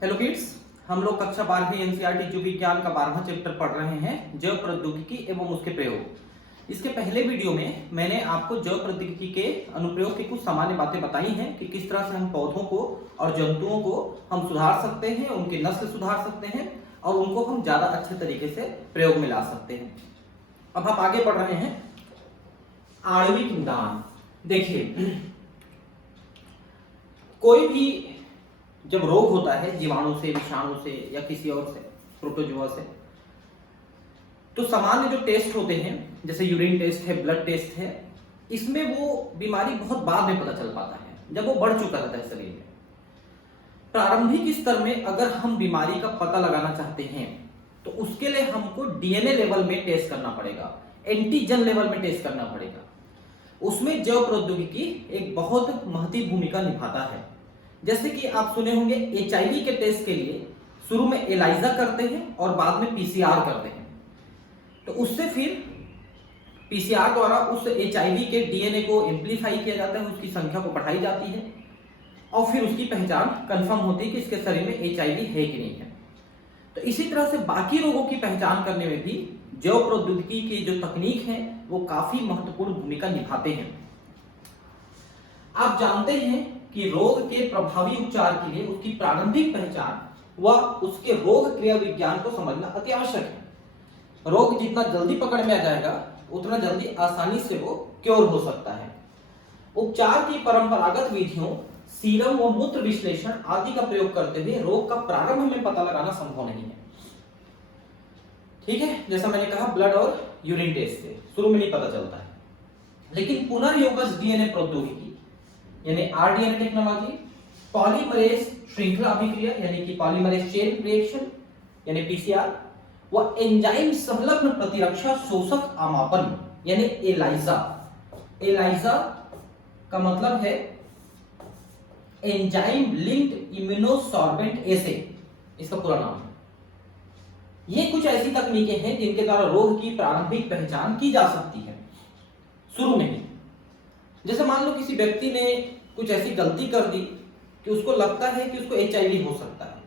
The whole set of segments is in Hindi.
हेलो किड्स, हम लोग कक्षा 12वीं एनसीईआरटी जीव विज्ञान का 12वां चैप्टर पढ़ रहे हैं, जैव प्रौद्योगिकी एवं उसके प्रयोग। इसके पहले वीडियो में मैंने आपको जैव प्रौद्योगिकी के अनुप्रयोग की कुछ सामान्य बातें बताई हैं कि किस तरह से हम पौधों को और जंतुओं को हम सुधार सकते हैं, उनकी नस्ल सुधार सकते हैं और उनको हम ज्यादा अच्छे तरीके से प्रयोग में ला सकते हैं। अब हम आगे बढ़ रहे हैं। आणविक निदान। देखिए, कोई भी जब रोग होता है जीवाणु से, विषाणु से या किसी और से, प्रोटोजोआ से, तो सामान्य जो टेस्ट होते हैं जैसे यूरिन टेस्ट है, ब्लड टेस्ट है, इसमें वो बीमारी बहुत बाद में पता चल पाता है जब वो बढ़ चुका रहता है शरीर में। प्रारंभिक स्तर में अगर हम बीमारी का पता लगाना चाहते हैं तो उसके लिए हमको डीएनए लेवल में टेस्ट करना पड़ेगा, एंटीजन लेवल में टेस्ट करना पड़ेगा। उसमें जैव प्रौद्योगिकी एक बहुत महत्वपूर्ण भूमिका निभाता है। जैसे कि आप सुने होंगे एचआईवी के टेस्ट के लिए शुरू में एलाइजा करते हैं और बाद में पीसीआर करते हैं। तो उससे फिर पीसीआर द्वारा उस एचआईवी के डीएनए को एम्प्लीफाई किया जाता है, उसकी संख्या को बढ़ाई जाती है और फिर उसकी पहचान कंफर्म होती है कि इसके शरीर में एचआईवी है कि नहीं है। तो इसी तरह से बाकी रोगों की पहचान करने में भी जैव प्रौद्योगिकी की जो तकनीक है वो काफी महत्वपूर्ण भूमिका निभाते हैं। आप जानते हैं कि रोग के प्रभावी उपचार के लिए उसकी प्रारंभिक पहचान व उसके रोग क्रिया विज्ञान को समझना अति आवश्यक है। रोग जितना जल्दी पकड़ में आ जाएगा उतना जल्दी आसानी से वो क्योर हो सकता है। उपचार की परंपरागत विधियों, सीरम व मूत्र विश्लेषण आदि का प्रयोग करते हुए रोग का प्रारंभ में पता लगाना संभव नहीं है। ठीक है, जैसा मैंने कहा ब्लड और यूरिन टेस्ट से शुरू में नहीं पता चलता है, लेकिन पुनर्योगज डीएनए प्रौद्योगिकी यानी आरडीएनए टेक्नोलॉजी, पॉलीमरेज श्रृंखला अभिक्रिया यानी कि पॉलीमरेज चेन रिएक्शन यानी पीसीआर व एंजाइम संलग्न प्रतिरक्षा शोषक आमापन यानी एलाइजा। एलाइजा का मतलब है एंजाइम लिंक्ड इम्यूनोसॉर्बेंट एसे, इसका पूरा नाम है। ये कुछ ऐसी तकनीकें हैं जिनके द्वारा रोग की प्रारंभिक पहचान की जा सकती है शुरू में ही। जैसे मान लो किसी व्यक्ति ने कुछ ऐसी गलती कर दी कि उसको लगता है कि उसको एचआईवी हो सकता है,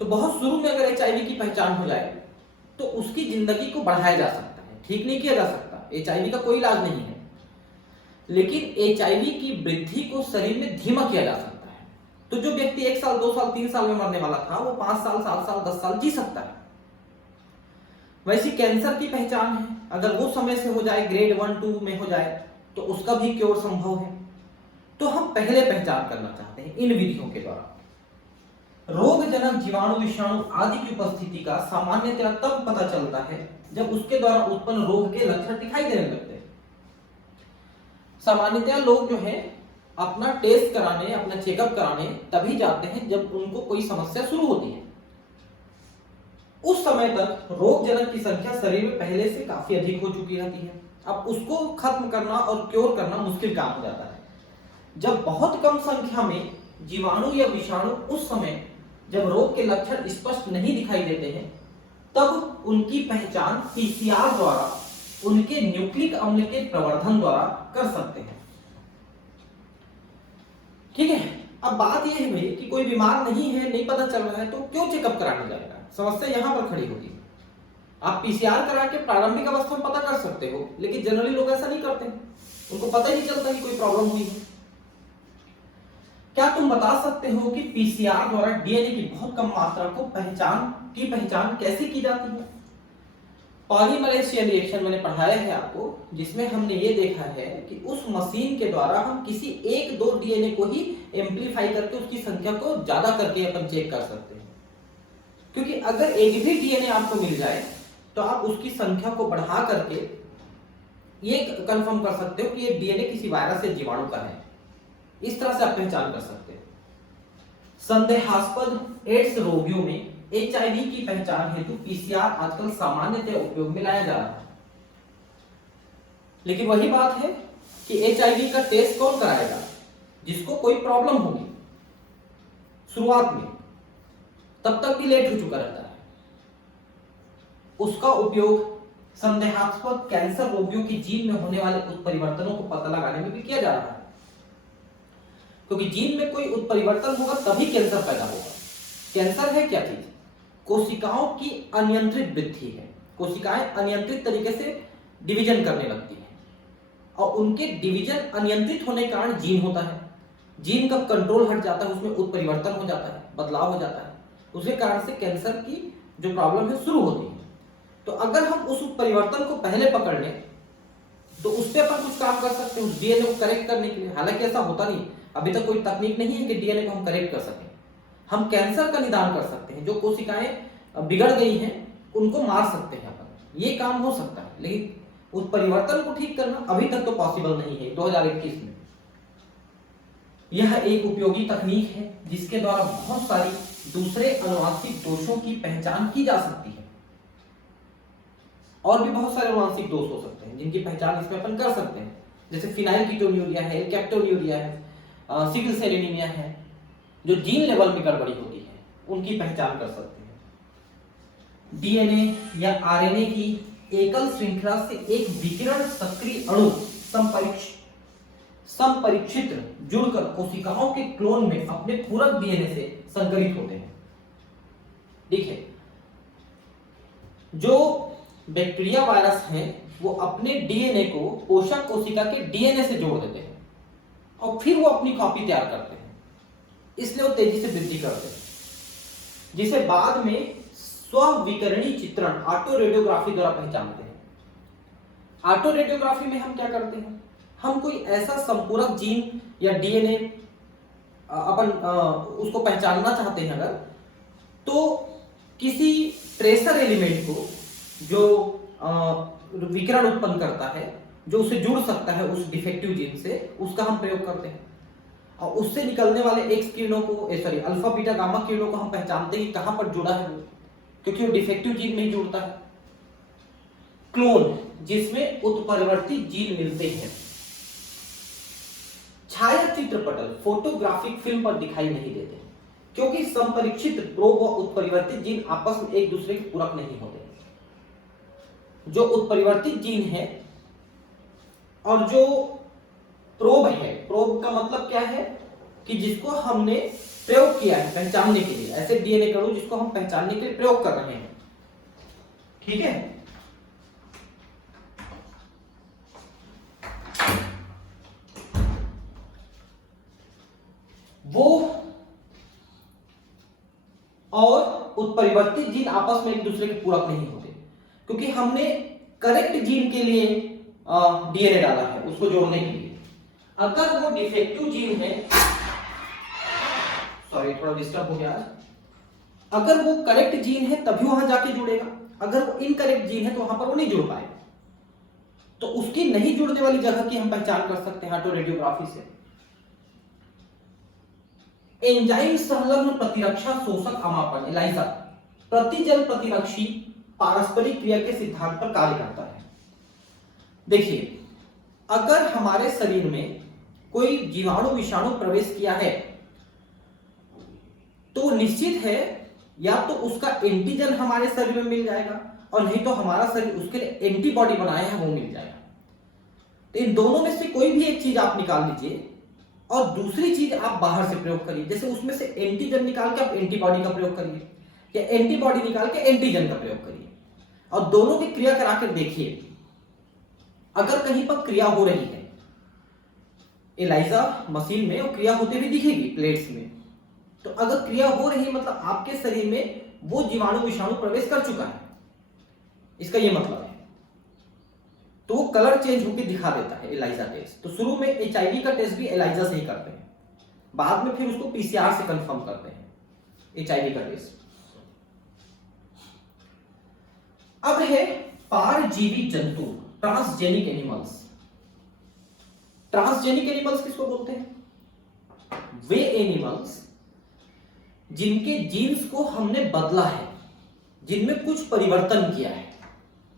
तो बहुत शुरू में अगर एचआईवी की पहचान हो जाए तो उसकी जिंदगी को बढ़ाया जा सकता है, ठीक नहीं किया जा सकता। एचआईवी का कोई इलाज नहीं है, लेकिन एचआईवी की वृद्धि को शरीर में धीमा किया जा सकता है। तो जो व्यक्ति 1 साल, 2 साल, 3 साल में मरने वाला था वो 5 साल, 7 साल, 10 साल जी सकता है। वैसी कैंसर की पहचान है, अगर वो समय से हो जाए, ग्रेड 1, 2 में हो जाए तो उसका भी क्योर संभव है। तो हम पहले पहचान करना चाहते हैं इन विधियों के द्वारा। रोगजनक जीवाणु, विषाणु आदि की उपस्थिति का सामान्यतः तब पता चलता है जब उसके द्वारा उत्पन्न रोग के लक्षण दिखाई देने लगते हैं। सामान्यतः लोग जो है अपना टेस्ट कराने, अपना चेकअप कराने तभी जाते हैं जब उनको कोई समस्या शुरू होती है। उस समय तक रोगजनक की संख्या शरीर में पहले से काफी अधिक हो चुकी रहती है। अब उसको खत्म करना और क्योर करना मुश्किल काम हो जाता है। जब बहुत कम संख्या में जीवाणु या विषाणु उस समय जब रोग के लक्षण स्पष्ट नहीं दिखाई देते हैं तब उनकी पहचान पीसीआर द्वारा उनके न्यूक्लिक अम्ल के प्रवर्धन द्वारा कर सकते हैं। ठीक है, अब बात यह है भाई कि कोई बीमार नहीं है, नहीं पता चल रहा है तो क्यों चेकअप कराने जाएगा। समस्या यहां पर खड़ी होती है। आप पीसीआर करा के प्रारंभिक अवस्था में पता कर सकते हो, लेकिन जनरली लोग ऐसा नहीं करते, उनको पता ही नहीं चलता कि कोई प्रॉब्लम हुई है। क्या तुम बता सकते हो कि पीसीआर द्वारा डीएनए की बहुत कम मात्रा को पहचान कैसे की जाती है? पॉलीमरेज चेन रिएक्शन मैंने पढ़ाया है आपको, जिसमें हमने ये देखा है कि उस मशीन के द्वारा हम किसी 1-2 डीएनए को ही एम्प्लीफाई करके उसकी संख्या को ज्यादा करके अपन चेक कर सकते हैं। क्योंकि अगर एक भी डीएनए आपको मिल जाए तो आप उसकी संख्या को बढ़ा करके ये कंफर्म कर सकते हो कि ये डीएनए किसी वायरस या जीवाणु का है। इस तरह से आप पहचान कर सकते हैं। संदेहास्पद एड्स रोगियों में एचआईवी की पहचान हेतु पीसीआर आजकल सामान्यतः उपयोग में लाया जा रहा है। लेकिन वही बात है कि एचआईवी का टेस्ट कौन कराएगा? जिसको कोई प्रॉब्लम होगी शुरुआत में, तब तक भी लेट हो चुका रहता है। उसका उपयोग संदेहास्पद कैंसर रोगियों की जीन में होने वाले उत्परिवर्तनों को पता लगाने में भी किया जा रहा है, क्योंकि जीन में कोई उत्परिवर्तन होगा तभी कैंसर पैदा होगा। कैंसर है क्या चीज? कोशिकाओं की अनियंत्रित वृद्धि है। कोशिकाएं अनियंत्रित तरीके से डिवीजन करने लगती हैं और उनके डिवीजन अनियंत्रित होने के कारण जीन होता है, जीन का कंट्रोल हट जाता है, उसमें उत्परिवर्तन हो जाता है, बदलाव हो जाता है, उसके कारण से कैंसर की जो प्रॉब्लम है शुरू होती है। तो अगर हम उस उत्परिवर्तन को पहले पकड़ लें तो उस पर अपन कुछ काम कर सकते हैं, उस डीएनए को करेक्ट करने के लिए। हालांकि ऐसा होता नहीं, अभी तक कोई तकनीक नहीं है कि डीएनए को हम करेक्ट कर सकें। हम कैंसर का निदान कर सकते हैं, जो कोशिकाएं बिगड़ गई हैं उनको मार सकते हैं अपन, ये काम हो सकता है। लेकिन उस परिवर्तन को ठीक करना अभी तक तो पॉसिबल नहीं है 2021 में। यह एक उपयोगी तकनीक है जिसके द्वारा बहुत सारी दूसरे अनुवांशिक दोषों की पहचान की जा सकती है। और भी बहुत सारे अनुवांशिक दोष हो सकते हैं जिनकी पहचान इसमें अपन कर सकते हैं, जैसे फिनाइलकीटोन्यूरिया है, कैप्टोन्यूरिया है, सिकल सेल एनीमिया है, जो जीन लेवल में गड़बड़ी होती है उनकी पहचान कर सकते हैं। डीएनए या आरएनए की एकल श्रृंखला से एक विकिरण सक्रिय अणु संपरीक्षित्र जुड़कर कोशिकाओं के क्लोन में अपने पूरक डीएनए से संकरित होते हैं। ठीक है, जो बैक्टीरिया वायरस हैं वो अपने डीएनए को पोषक कोशिका के डीएनए से जोड़ देते हैं और फिर वो अपनी कॉपी तैयार करते हैं, इसलिए वो तेजी से वृद्धि करते हैं, जिसे बाद में स्वविकर्णी चित्रण ऑटो रेडियोग्राफी द्वारा पहचानते हैं। ऑटो रेडियोग्राफी में हम क्या करते हैं, हम कोई ऐसा संपूरक जीन या डीएनए अपन उसको पहचानना चाहते हैं अगर, तो किसी ट्रेसर एलिमेंट को जो विकिरण उत्पन्न करता है, जो उसे जुड़ सकता है उस डिफेक्टिव जीन से, उसका हम प्रयोग करते हैं और उससे निकलने वाले एक्स किरणों को अल्फा बीटा गामा किरणों को हम पहचानते हैं कि कहां पर जुड़ा है वो, क्योंकि वो डिफेक्टिव जीन में ही जुड़ता है। क्लोन, जिसमें उत्परिवर्तित जीन मिलते हैं, छायाचित्र पटल फोटोग्राफिक फिल्म पर दिखाई नहीं देते क्योंकि संपरीक्षित प्रोब व उत्परिवर्तित जीन आपस में एक दूसरे के पूरक नहीं होते। जो उत्परिवर्तित जीन है और जो प्रोब है, प्रोब का मतलब क्या है कि जिसको हमने प्रयोग किया है पहचानने के लिए, ऐसे डीएनए अणु जिसको हम पहचानने के लिए प्रयोग कर रहे हैं। ठीक है, वो और उत्परिवर्तित जीन आपस में एक दूसरे के पूरक नहीं होते क्योंकि हमने करेक्ट जीन के लिए डीएनए डाला है उसको जोड़ने के लिए। अगर वो डिफेक्टिव जीन है, सॉरी थोड़ा डिस्टर्ब हो गया, अगर वो करेक्ट जीन है तभी वहां जाके जुड़ेगा, अगर वो इनकरेक्ट जीन है तो वहां पर वो नहीं जुड़ पाएगा। तो उसकी नहीं जुड़ने वाली जगह की हम पहचान कर सकते हैं ऑटो रेडियोग्राफी से। एंजाइम संलग्न प्रतिरक्षा शोषक अमापन एलाइजा प्रतिजन प्रतिरक्षी पारस्परिक क्रिया के सिद्धांत पर कार्य करता है। देखिए, अगर हमारे शरीर में कोई जीवाणु विषाणु प्रवेश किया है तो निश्चित है या तो उसका एंटीजन हमारे शरीर में मिल जाएगा और नहीं तो हमारा शरीर उसके लिए एंटीबॉडी बनाया है वो मिल जाएगा। तो इन दोनों में से कोई भी एक चीज आप निकाल लीजिए और दूसरी चीज आप बाहर से प्रयोग करिए। जैसे उसमें से एंटीजन निकाल के आप एंटीबॉडी का प्रयोग करिए या एंटीबॉडी निकाल के एंटीजन का प्रयोग करिए और दोनों की क्रिया कराकर देखिए। अगर कहीं पर क्रिया हो रही है एलाइजा मशीन में और क्रिया होते हुए दिखेगी प्लेट्स में, तो अगर क्रिया हो रही है मतलब आपके शरीर में वो जीवाणु विषाणु प्रवेश कर चुका है, इसका ये मतलब है। तो वो कलर चेंज होकर दिखा देता है एलाइजा टेस्ट। तो शुरू में एचआईवी का टेस्ट भी एलाइजा से ही करते हैं, बाद में फिर उसको पीसीआर से कंफर्म करते हैं एचआईवी का टेस्ट। अब है पारजीवी जंतु, ट्रांसजेनिक एनिमल्स। ट्रांसजेनिक एनिमल्स किसको बोलते हैं? वे एनिमल्स जिनके जीन्स को हमने बदला है, जिनमें कुछ परिवर्तन किया है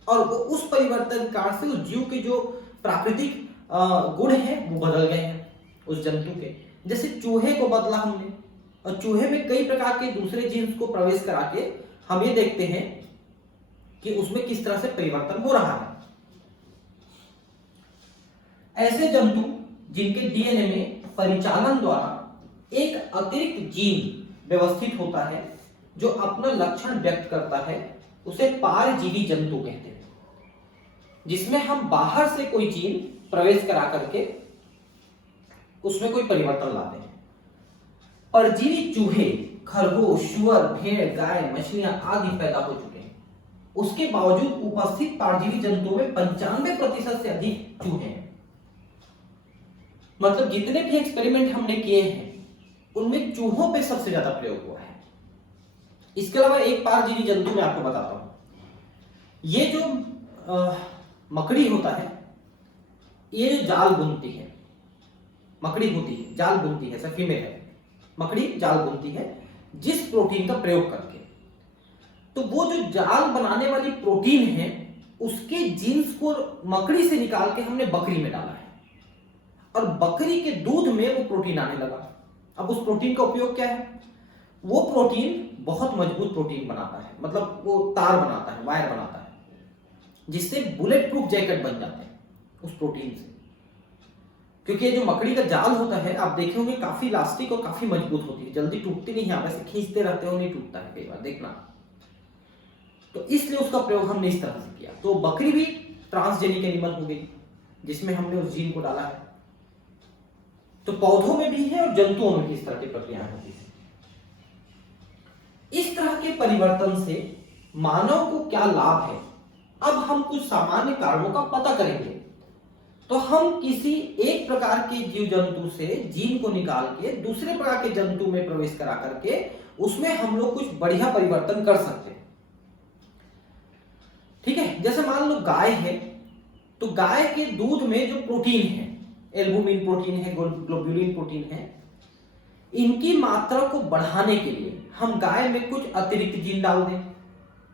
और वो उस परिवर्तन कारण से उस जीव के जो प्राकृतिक गुण हैं वो बदल गए हैं उस जंतु के। जैसे चूहे को बदला हमने और चूहे में कई प्रकार के दूसरे जीन्स को प्रवेश करा के हम ये देखते हैं कि उसमें किस तरह से परिवर्तन हो रहा है। ऐसे जंतु जिनके डीएनए में परिचालन द्वारा एक अतिरिक्त जीन व्यवस्थित होता है जो अपना लक्षण व्यक्त करता है उसे पारजीवी जंतु कहते हैं, जिसमें हम बाहर से कोई जीन प्रवेश करा करके उसमें कोई परिवर्तन लाते हैं। परजीवी चूहे, खरगोश, सुअर, भेड़, गाय, मछलियां आदि पैदा हो चुके हैं, उसके बावजूद उपस्थित परजीवी जंतुओं में 95% से अधिक चूहे हैं। मतलब जितने भी एक्सपेरिमेंट हमने किए हैं उनमें चूहों पे सबसे ज्यादा प्रयोग हुआ है। इसके अलावा एक परजीवी जंतु मैं आपको बताता हूं। ये जो मकड़ी होता है, ये जो जाल बुनती है, मकड़ी होती है, जाल बुनती है, सब फीमेल है, मकड़ी जाल बुनती है जिस प्रोटीन का प्रयोग करके, तो वो जो जाल बनाने वाली प्रोटीन है उसके जीन्स को मकड़ी से निकाल के हमने बकरी में डाला है और बकरी के दूध में वो प्रोटीन आने लगा। अब उस प्रोटीन का उपयोग क्या है? वो प्रोटीन बहुत मजबूत प्रोटीन बनाता है, मतलब वो तार बनाता है, वायर बनाता है, जिससे बुलेट प्रूफ जैकेट बन जाते हैं उस प्रोटीन से। क्योंकि ये जो मकड़ी का जाल होता है आप देखे होंगे काफी इलास्टिक और काफी मजबूत होती है, जल्दी टूटती नहीं है, आप ऐसे खींचते रहते हो नहीं टूटता है, कई बार देखना। तो इसलिए उसका प्रयोग हमने इस तरह से किया। तो बकरी भी ट्रांसजेनिक एनिमल हो गई जिसमें हमने उस जीन को डाला है। तो पौधों में भी है और जंतुओं में भी इस तरह की प्रक्रियाएं होती है। इस तरह के परिवर्तन से मानव को क्या लाभ है, अब हम कुछ सामान्य कारणों का पता करेंगे। तो हम किसी एक प्रकार के जीव जंतु से जीन को निकाल के दूसरे प्रकार के जंतु में प्रवेश करा करके उसमें हम लोग कुछ बढ़िया परिवर्तन कर सकते हैं। ठीक है, जैसे मान लो गाय है, तो गाय के दूध में जो प्रोटीन है, एल्बुमिन प्रोटीन है, ग्लोब्युलिन प्रोटीन है, इनकी मात्रा को बढ़ाने के लिए हम गाय में कुछ अतिरिक्त जीन डाल दें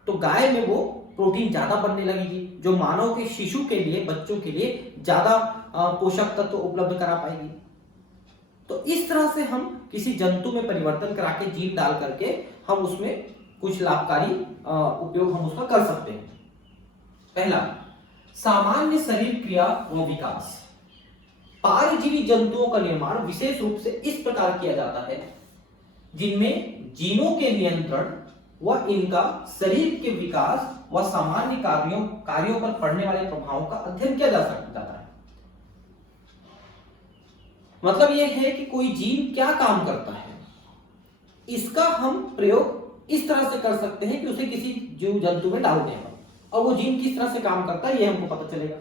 तो गाय में वो प्रोटीन ज्यादा बनने लगेगी, जो मानव के शिशु के लिए, बच्चों के लिए ज्यादा पोषक तत्व उपलब्ध करा पाएगी। तो इस तरह से हम किसी जंतु में परिवर्तन करा के जीन डाल करके हम उसमें कुछ लाभकारी उपयोग हम उसका कर सकते हैं। पहला, सामान्य शरीर क्रिया व विकास। परजीवी जंतुओं का निर्माण विशेष रूप से इस प्रकार किया जाता है जिनमें जीनों के नियंत्रण व इनका शरीर के विकास व सामान्य कार्यों पर पड़ने वाले प्रभावों का अध्ययन किया जा सकता है। मतलब यह है कि कोई जीन क्या काम करता है, इसका हम प्रयोग इस तरह से कर सकते हैं कि उसे किसी जीव जंतु में डाल दें और वो जीन किस तरह से काम करता है यह हमको पता चलेगा।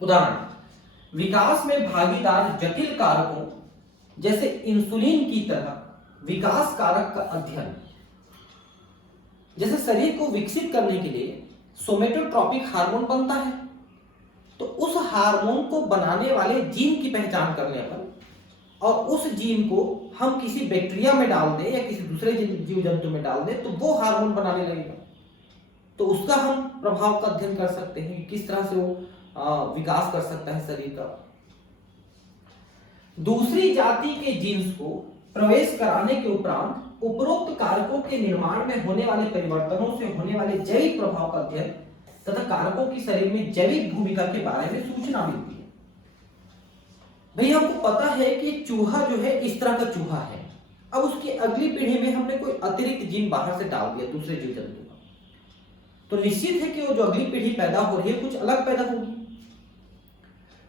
उदाहरण, विकास में भागीदार जटिल कारकों जैसे इंसुलिन की तरह विकास कारक का अध्ययन। जैसे शरीर को विकसित करने के लिए सोमेटोट्रोपिक हार्मोन बनता है, तो उस हार्मोन को बनाने वाले जीन की पहचान करने पर और उस जीन को हम किसी बैक्टीरिया में डाल दें या किसी दूसरे जीव जंतु में डाल दें तो वो हार्मोन बनाने लगेगा। तो उसका हम प्रभाव का अध्ययन कर सकते हैं कि किस तरह से वो विकास कर सकता है शरीर का। दूसरी जाति के जीन्स को प्रवेश कराने के उपरांत उपरोक्त कारकों के निर्माण में होने वाले परिवर्तनों से होने वाले जैविक प्रभाव का अध्ययन तथा कारकों की शरीर में जैविक भूमिका के बारे में सूचना मिलती है। भाई हमको पता है कि चूहा जो है इस तरह का चूहा है, अब उसकी अगली पीढ़ी में हमने कोई अतिरिक्त जीन बाहर से डाल दिया दूसरे जीव जंतु का, तो निश्चित है कि वो जो अगली पीढ़ी पैदा हो रही है कुछ अलग पैदा होगी।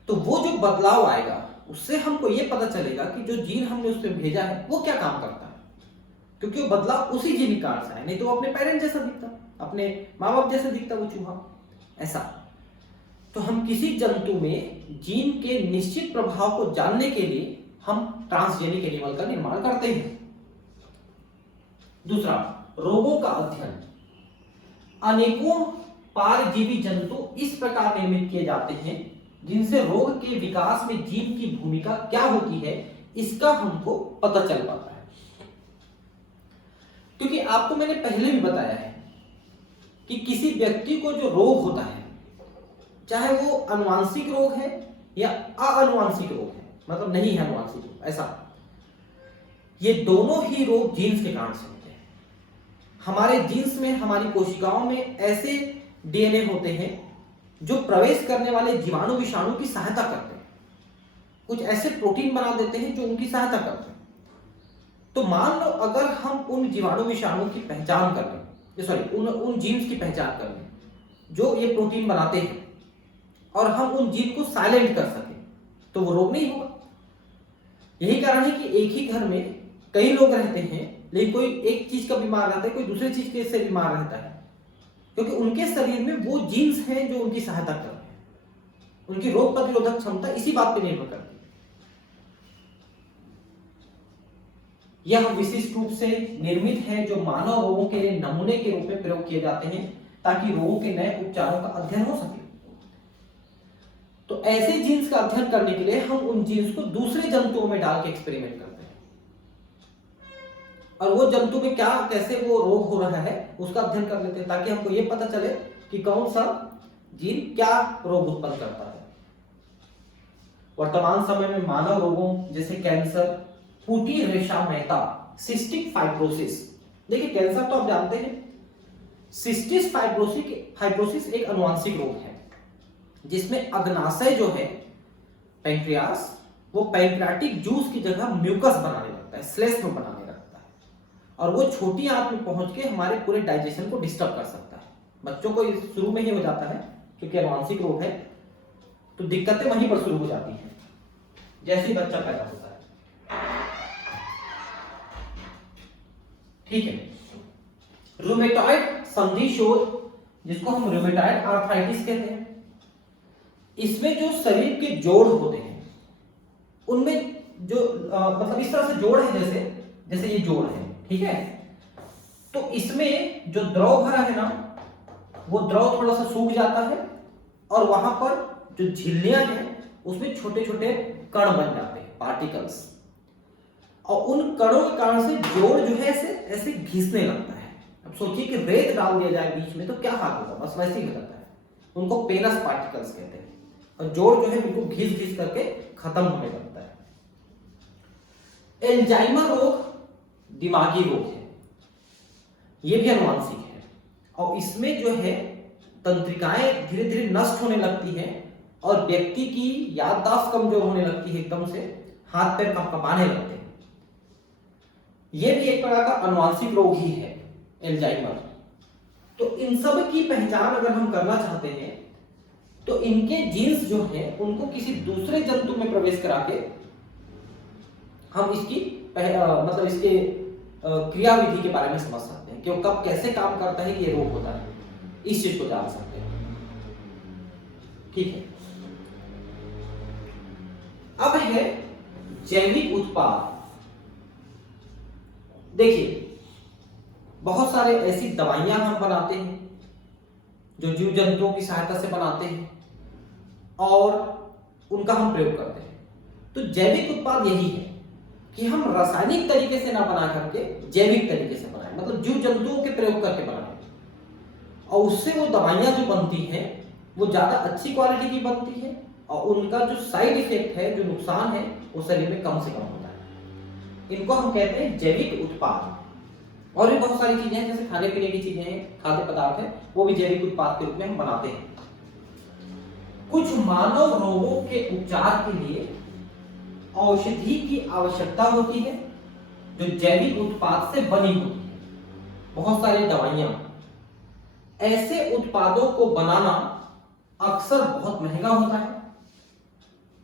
तो वो जो बदलाव आएगा उससे हमको ये पता चलेगा कि जो जीन हमने उसमें भेजा है वो क्या काम करता है, क्योंकि वो बदलाव उसी जीन कारण से है, नहीं तो वो अपने पेरेंट जैसा दिखता, अपने माँ बाप जैसा दिखता वो चूहा ऐसा। तो हम किसी जंतु में जीन के निश्चित प्रभाव को जानने के लिए हम ट्रांसजेनिक एनिमल का निर्माण करते हैं। दूसरा, रोगों का अध्ययन। अनेकों परजीवी जंतु इस प्रकार निर्मित किए जाते हैं जिनसे रोग के विकास में जीन की भूमिका क्या होती है इसका हमको पता चल पाता है। क्योंकि आपको मैंने पहले भी बताया है कि किसी व्यक्ति को जो रोग होता है, चाहे वो आनुवांशिक रोग है या अनुवांशिक रोग है, मतलब नहीं है अनुवांशिक रोग, ऐसा, ये दोनों ही रोग जीन्स के कारण से होते हैं। हमारे जीन्स में, हमारी कोशिकाओं में ऐसे डीएनए होते हैं जो प्रवेश करने वाले जीवाणु विषाणु की सहायता करते हैं, कुछ ऐसे प्रोटीन बना देते हैं जो उनकी सहायता करते हैं। तो मान लो अगर हम उन जीवाणु विषाणु की पहचान कर लें, सॉरी उन जीन्स की पहचान कर लें जो ये प्रोटीन बनाते हैं, और हम उन जीन को साइलेंट कर सकें, तो वो रोग नहीं होगा। यही कारण है कि एक ही घर में कई लोग रहते हैं, लेकिन कोई एक चीज का बीमार रहता है, कोई दूसरी चीज के से बीमार रहता है, क्योंकि उनके शरीर में वो जीन्स हैं जो उनकी सहायता कर रहे हैं। उनकी रोग प्रतिरोधक क्षमता इसी बात पर निर्भर करती है। यह विशिष्ट रूप से निर्मित है जो मानव रोगों के लिए नमूने के रूप में प्रयोग किए जाते हैं, ताकि रोगों के नए उपचारों का अध्ययन हो सके। तो ऐसे जीन्स का अध्ययन करने के लिए हम उन जीन्स को दूसरे जंतुओं में डाल के एक्सपेरिमेंट करते हैं, और वो जंतु में क्या कैसे वो रोग हो रहा है उसका अध्ययन कर लेते हैं, ताकि हमको ये पता चले कि कौन सा जीन क्या रोग उत्पन्न करता है। वर्तमान समय में मानव रोगों जैसे कैंसर, फूटी रेशा सिस्टिक फाइब्रोसिस, देखिए कैंसर तो आप जानते हैं, सिस्टिक फाइब्रोसिस एक अनुवांशिक रोग है जिसमें अग्नाशय जो है पैंक्रियास, वो पैंक्रियाटिक जूस की जगह म्यूकस बनाने लगता है, श्लेष्म बनाने लगता है, और वो छोटी आंत में पहुंच के हमारे पूरे डाइजेशन को डिस्टर्ब कर सकता है। बच्चों को शुरू में ही हो जाता है क्योंकि अनुवांशिक रोग है, तो दिक्कतें वहीं पर शुरू हो जाती हैं जैसे ही बच्चा पैदा होता है। ठीक है। रूमेटॉइड संधि शोथ, जिसको हम रूमेटॉइड आर्थराइटिस कहते हैं, इसमें जो शरीर के जोड़ होते हैं उनमें जो मतलब इस तरह से जोड़ है, जैसे ये जोड़ है, ठीक है, तो इसमें जो द्रव भरा है ना, वो द्रव थोड़ा सा सूख जाता है, और वहां पर जो झिल्लियां हैं उसमें छोटे छोटे कण बन जाते हैं, पार्टिकल्स, और उन कणों के कारण से जोड़ जो है ऐसे घिसने लगता है। अब सोचिए कि रेत डाल दिया जाए बीच में तो क्या हाल होगा, बस वैसे ही लगता है। उनको पेनस पार्टिकल्स कहते हैं, और जोड़ जो है बिल्कुल घिस घिस करके खत्म होने लगता है। एल्जाइमर रोग दिमागी रोग है, यह भी अनुवांशिक है, और इसमें जो है तंत्रिकाएं धीरे धीरे नष्ट होने लगती हैं, और व्यक्ति की याददाश्त कमजोर होने लगती है, एकदम से हाथ पैर कंपने लगते हैं। यह भी एक प्रकार का अनुवांशिक रोग ही है, एल्जाइमर। तो इन सब की पहचान अगर हम करना चाहते हैं तो इनके जीन्स जो हैं उनको किसी दूसरे जंतु में प्रवेश करा के हम इसकी मतलब इसके क्रियाविधि के बारे में समझ सकते हैं, कि कब कैसे काम करता है कि ये रोग होता है, इस चीज को जान सकते हैं। ठीक है। अब है जैविक उत्पाद। देखिए बहुत सारे ऐसी दवाइयां हम बनाते हैं जो जीव जंतुओं की सहायता से बनाते हैं और उनका हम प्रयोग करते हैं। तो जैविक उत्पाद यही है कि हम रासायनिक तरीके से ना बना करके जैविक तरीके से बनाएं, मतलब जीव जंतुओं के प्रयोग करके बनाएं, और उससे वो दवाइयां जो बनती हैं वो ज्यादा अच्छी क्वालिटी की बनती है, और उनका जो साइड इफेक्ट है, जो नुकसान है, वो शरीर में कम से कम होता है। इनको हम कहते हैं जैविक उत्पाद। और भी बहुत सारी चीजें हैं, जैसे खाने पीने की चीजें हैं, खाद्य पदार्थ है, वो भी जैविक उत्पाद के रूप में हम बनाते हैं। कुछ मानव रोगों के उपचार के लिए औषधि की आवश्यकता होती है जो जैविक उत्पाद से बनी होती है, बहुत सारी दवाइयां। ऐसे उत्पादों को बनाना अक्सर बहुत महंगा होता है।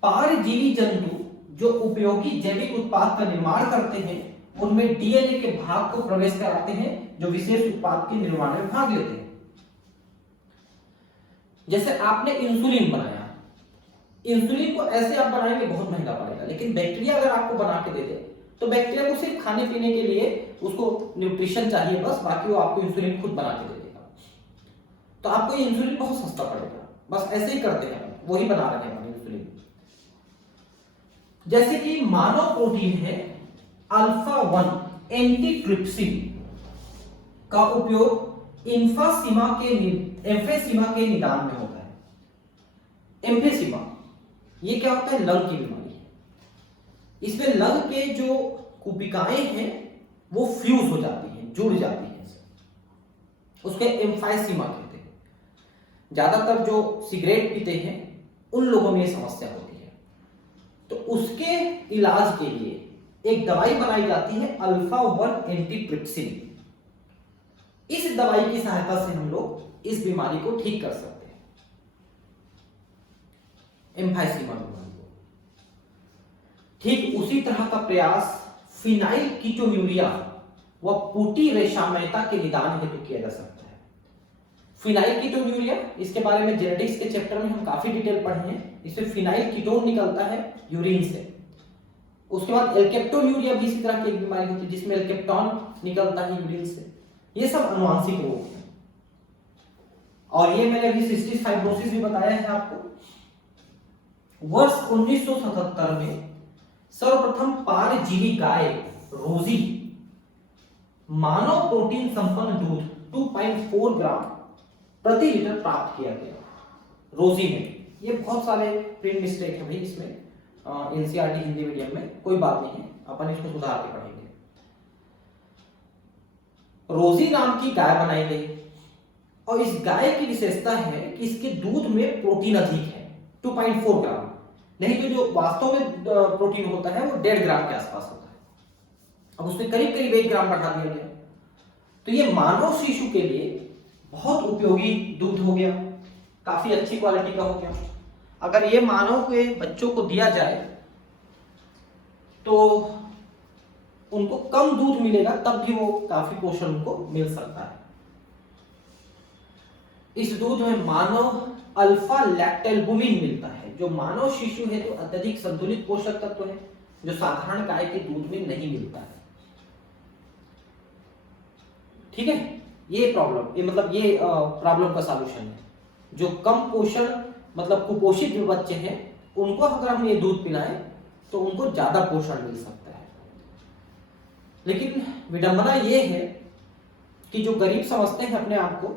परजीवी जंतु जो उपयोगी जैविक उत्पाद का निर्माण करते हैं उनमें डीएनए के भाग को प्रवेश कराते हैं जो विशेष उत्पाद के निर्माण में भाग लेते हैं। जैसे आपने इंसुलिन बनाया, इंसुलिन को ऐसे आप बनाएंगे बहुत महंगा पड़ेगा, लेकिन बैक्टीरिया अगर आपको बना के दे दे तो बैक्टीरिया को सिर्फ खाने पीने के लिए उसको न्यूट्रिशन चाहिए बस, बाकी वो आपको इंसुलिन खुद बना के दे देगा। तो आपको ये इंसुलिन बहुत सस्ता पड़ेगा। बस ऐसे ही करते हैं, वही बना रहे हैं इंसुलिन। जैसे कि मानव प्रोटीन है अल्फा 1 एंटीट्रिप्सिन का उपयोग एम्फीसीमा के निदान में होता है। एम्फीसीमा ये क्या होता है? लंग की बीमारी है। इसमें लंग के जो कुपिकाएं हैं वो फ्यूज हो जाती हैं, जुड़ जाती हैं, उसके एम्फीसीमा कहते हैं। ज्यादातर जो सिगरेट पीते हैं उन लोगों में ये समस्या होती है। तो उसके इलाज के लिए एक दवाई बनाई जाती है अल्फा 1 एंटीट्रिप्सिन। इस दवाई की सहायता से हम लोग इस बीमारी को ठीक कर सकते हैं, एम्फाइसीमा बीमारी को। ठीक उसी तरह का प्रयास फिनाइल कीटोन्यूरिया व पुटी रेशामयता के निदान हेतु किया जा सकता है। फिनाइल कीटोन्यूरिया, इसके बारे में जेनेटिक्स के चैप्टर में हम काफी डिटेल पढ़े हैं। इसमें फिनाइल कीटोन निकलता है यूरिन से। उसके बाद एल्केप्टोन्यूरिया भी इसी तरह की एक बीमारी होती है जिसमें एल्केप्टॉन निकलता है यूरिन से। ये सब अनुवांशिक रोग हैं। और ये मैंने अभी सिस्टिक फाइब्रोसिस भी बताया है आपको। वर्ष 1977 में सर्वप्रथम परजीवी गाय रोजी मानव प्रोटीन संपन्न दूध 2.4 ग्राम प्रति लीटर प्राप्त किया गया रोजी में। ये बहुत सारे प्रिंट मिस्टेक है भाई इसमें, एनसीईआरटी हिंदी मीडियम में, कोई बात नहीं है, अपन इसको सुधार के पढ़ेंगे। रोजी नाम की गाय बनाई गई और इस गाय की विशेषता है कि इसके दूध में प्रोटीन अधिक है, 2.4 ग्राम, नहीं तो जो वास्तव में प्रोटीन होता है वो 1.5 ग्राम के आसपास होता है। अब उसमें करीब करीब 1 ग्राम बढ़ा दिया गया, तो ये मानव शिशु के लिए बहुत उपयोगी दूध हो गया, काफी अच्छी क्वालिटी का हो गया। अगर ये मानव के बच्चों को दिया जाए तो उनको कम दूध मिलेगा, तब भी वो काफी पोषण उनको मिल सकता है। इस दूध में मानव अल्फा लैक्टेल्बुमिन मिलता है, जो मानव शिशु है तो अत्यधिक संतुलित पोषक तत्व है, जो साधारण गाय के दूध में नहीं मिलता है। ठीक है, ये प्रॉब्लम का सॉल्यूशन है। जो कम पोषण मतलब कुपोषित जो बच्चे हैं उनको अगर हम ये दूध पिलाएं तो उनको ज्यादा पोषण मिल सकता है। लेकिन विडंबना ये है कि जो गरीब समझते हैं अपने आप को,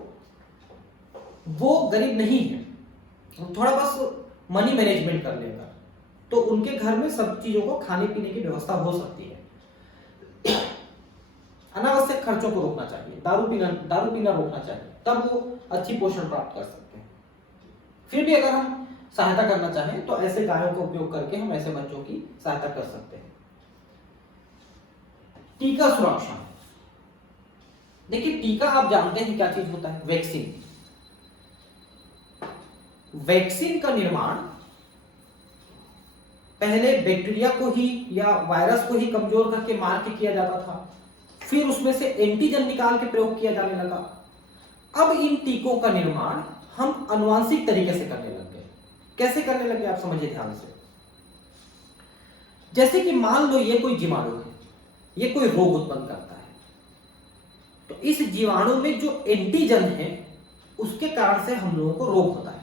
वो गरीब नहीं है, थोड़ा बस मनी मैनेजमेंट कर लेगा तो उनके घर में सब चीजों को खाने पीने की व्यवस्था हो सकती है। अनावश्यक खर्चों को रोकना चाहिए, दारू पीना रोकना चाहिए, तब वो अच्छी पोषण प्राप्त कर सकते हैं। फिर भी अगर हम सहायता करना चाहें तो ऐसे गायों का उपयोग करके हम ऐसे बच्चों की सहायता कर सकते हैं। टीका सुरक्षा, देखिए टीका आप जानते हैं क्या चीज होता है, वैक्सीन। वैक्सीन का निर्माण पहले बैक्टीरिया को ही या वायरस को ही कमजोर करके मार के किया जाता था, फिर उसमें से एंटीजन निकाल के प्रयोग किया जाने लगा। अब इन टीकों का निर्माण हम अनुवांशिक तरीके से करने लग गए। कैसे करने लगे आप समझिए ध्यान से। जैसे कि मान लो ये कोई जीवाणु है, ये कोई रोग उत्पन्न करता है, तो इस जीवाणु में जो एंटीजन है उसके कारण से हम लोगों को रोग होता है।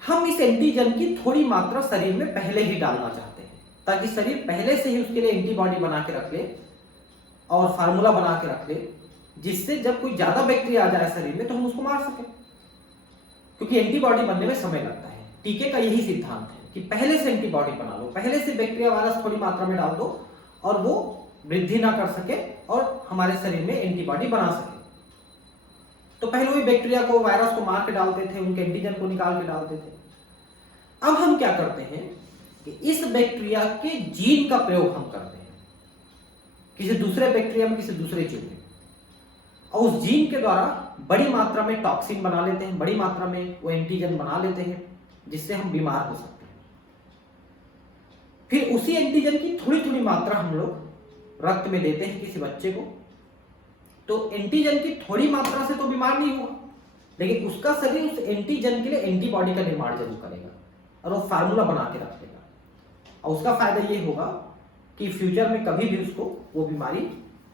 हम इस एंटीजन की थोड़ी मात्रा शरीर में पहले ही डालना चाहते हैं ताकि शरीर पहले से ही उसके लिए एंटीबॉडी बना के रख ले और फार्मूला बना के रख ले, जिससे जब कोई ज्यादा बैक्टीरिया आ जाए शरीर में तो हम उसको मार सकें, क्योंकि एंटीबॉडी बनने में समय लगता है। टीके का यही सिद्धांत है कि पहले से एंटीबॉडी बना लो, पहले से बैक्टीरिया वायरस थोड़ी मात्रा में डाल दो और वो वृद्धि ना कर सके और हमारे शरीर में एंटीबॉडी बना सके। तो पहले वही बैक्टीरिया को वायरस को मार के डालते थे, उनके एंटीजन को निकाल के डालते थे। अब हम क्या करते हैं कि इस बैक्टीरिया के जीन का प्रयोग हम करते हैं किसी दूसरे बैक्टीरिया में, किसी दूसरे जीव में, और उस जीन के द्वारा बड़ी मात्रा में टॉक्सिन बना लेते हैं, बड़ी मात्रा में वो एंटीजन बना लेते हैं, जिससे हम बीमार हो सकते हैं। फिर उसी एंटीजन की थोड़ी थोड़ी मात्रा हम लोग रक्त में देते हैं किसी बच्चे को, तो एंटीजन की थोड़ी मात्रा से तो बीमार नहीं होगा, लेकिन उसका शरीर उस एंटीजन के लिए एंटीबॉडी का निर्माण जरूर करेगा और वो फार्मूला बना के रख देगा। और उसका फायदा ये होगा कि फ्यूचर में कभी भी उसको वो बीमारी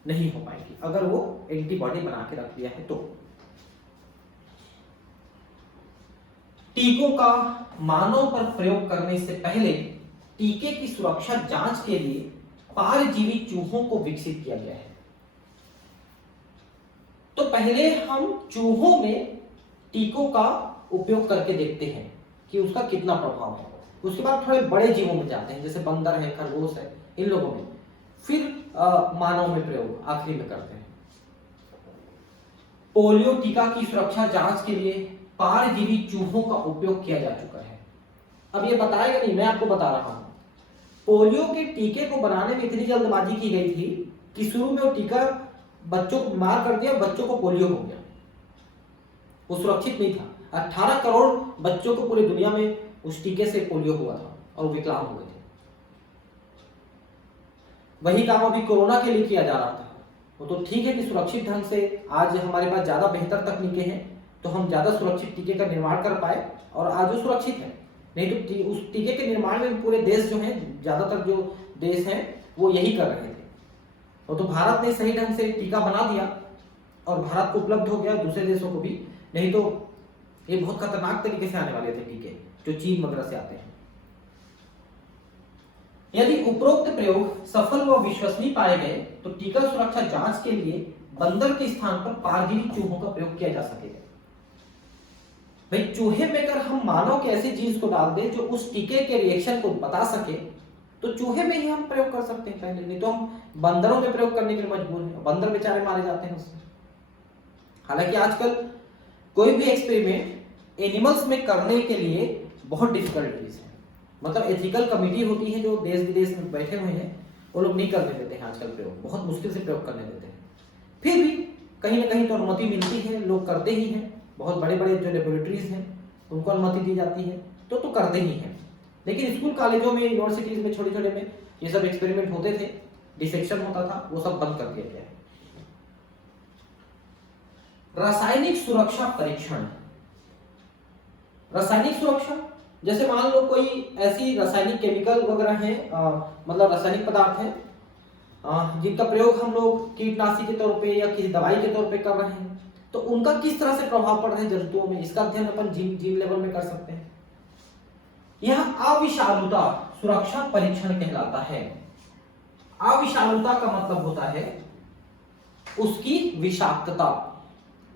नहीं हो पाएगी अगर वो एंटीबॉडी बना के रख दिया है तो। टीकों का मानव पर प्रयोग करने से पहले टीके की सुरक्षा जांच के लिए परजीवी चूहों को विकसित किया गया है। तो पहले हम चूहों में टीकों का उपयोग करके देखते हैं कि उसका कितना प्रभाव है। उसके बाद थोड़े बड़े जीवों में जाते हैं, जैसे बंदर है, खरगोश है, इन लोगों में, फिर मानव में प्रयोग आखिरी में करते हैं। पोलियो टीका की सुरक्षा जांच के लिए परजीवी चूहों का उपयोग किया जा चुका है। अब ये बताएगा नहीं, मैं आपको बता रहा हूं। पोलियो के टीके को बनाने में इतनी जल्दबाजी की गई थी कि शुरू में वो टीका बच्चों को बीमार कर दिया, बच्चों को पोलियो हो गया। वो सुरक्षित नहीं था। 18 करोड़ बच्चों को पूरी दुनिया में उस टीके से पोलियो हुआ था और विकलांग हुए थे। वही काम अभी कोरोना के लिए किया जा रहा था। वो तो ठीक है कि सुरक्षित ढंग से आज हमारे पास ज्यादा बेहतर तकनीकें हैं, तो हम ज्यादा सुरक्षित टीके का निर्माण कर पाए और आज वो सुरक्षित है। नहीं तो उस टीके के निर्माण में पूरे देश जो हैं, ज्यादातर जो देश हैं वो यही कर रहे थे। वो तो भारत ने सही ढंग से टीका बना दिया और भारत को उपलब्ध हो गया, दूसरे देशों को भी। नहीं तो ये बहुत खतरनाक तरीके से आने वाले थे टीके जो चीन वगैरह से आते हैं। यदि उपरोक्त प्रयोग सफल व विश्वसनीय पाए गए तो टीका सुरक्षा जांच के लिए बंदर के स्थान पर पारगिरी चूहों का प्रयोग किया जा सकेगा। भाई चूहे में अगर हम मानव के ऐसे जीन्स को डाल दें जो उस टीके के रिएक्शन को बता सके तो चूहे में ही हम प्रयोग कर सकते हैं पहले। नहीं तो हम बंदरों में प्रयोग करने के लिए मजबूर हैं, बंदर बेचारे मारे जाते हैं उससे। हालांकि आजकल कोई भी एक्सपेरिमेंट एनिमल्स में करने के लिए बहुत डिफिकल्टीज है। मतलब एथिकल कमेटी होती है जो देश विदेश में बैठे हुए हैं, वो लोग नहीं करने देते हैं आजकल प्रयोग, बहुत मुश्किल से प्रयोग करने देते हैं। फिर भी कहीं ना कहीं तो अनुमति मिलती है, लोग करते ही हैं। बहुत बड़े बड़े जो लेबोरेटरीज हैं उनको अनुमति दी जाती है तो करते ही हैं। लेकिन स्कूल कॉलेजों में, यूनिवर्सिटीज में, छोटे छोटे में ये सब एक्सपेरिमेंट होते थे, डिसेक्शन होता था, वो सब बंद कर दिया गया है। रासायनिक सुरक्षा परीक्षण। रासायनिक सुरक्षा जैसे मान लो कोई ऐसी रासायनिक केमिकल वगैरह है, मतलब रासायनिक पदार्थ है जिनका प्रयोग हम लोग कीटनाशी के तौर पे या किसी दवाई के तौर पे कर रहे हैं, तो उनका किस तरह से प्रभाव पड़ रहा है जंतुओं में, इसका अध्ययन अपन जीन लेवल में कर सकते हैं। यह अविषालुता सुरक्षा परीक्षण कहलाता है। अविषालुता का मतलब होता है उसकी विषाक्तता।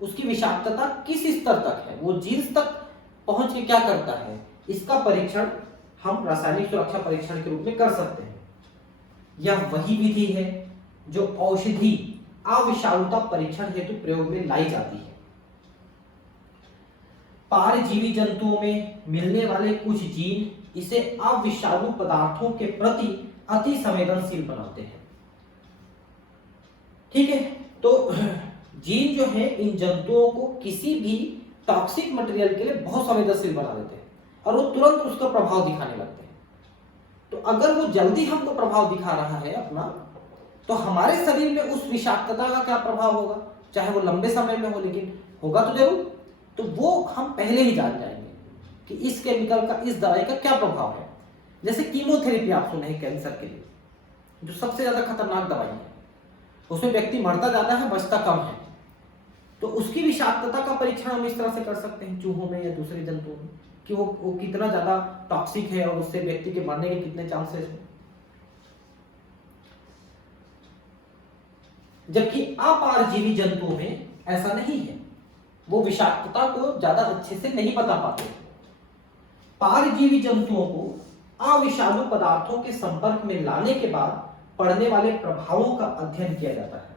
उसकी विषाक्तता किस स्तर तक है, वो जीन्स तक पहुंच के क्या करता है, इसका परीक्षण हम रासायनिक सुरक्षा परीक्षण के रूप में कर सकते हैं। यह वही विधि है जो औषधि अविषालुता परीक्षण हेतु प्रयोग में लाई जाती है। पारजीवी जंतुओं में मिलने वाले कुछ जीन इसे अविषालु पदार्थों के प्रति अति संवेदनशील बनाते हैं। ठीक है, तो जीन जो है इन जंतुओं को किसी भी टॉक्सिक मटेरियल के लिए बहुत संवेदनशील बना देते हैं और वो तुरंत उसका प्रभाव दिखाने लगते हैं। तो अगर वो जल्दी हमको प्रभाव दिखा रहा है अपना, तो हमारे शरीर में उस विषाक्तता का क्या प्रभाव होगा, चाहे वो लंबे समय में हो, लेकिन होगा तो जरूर। तो वो हम पहले ही जान जाएंगे कि इस केमिकल का, इस दवाई का क्या प्रभाव है। जैसे कीमोथेरेपी आप सुने हैं कैंसर के लिए, जो सबसे ज्यादा खतरनाक दवाई है, उसमें व्यक्ति मरता ज्यादा है, बचता कम है। तो उसकी विषाक्तता का परीक्षण हम इस तरह से कर सकते हैं चूहों में या दूसरे जंतुओं में कि वो कितना ज्यादा टॉक्सिक है और उससे व्यक्ति के मरने के कितने चांसेस हैं। जबकि अपारजीवी जंतुओं में ऐसा नहीं है, वो विषाक्तता को ज्यादा अच्छे से नहीं बता पाते। पारजीवी जंतुओं को अविषालु पदार्थों के संपर्क में लाने के बाद पड़ने वाले प्रभावों का अध्ययन किया जाता है।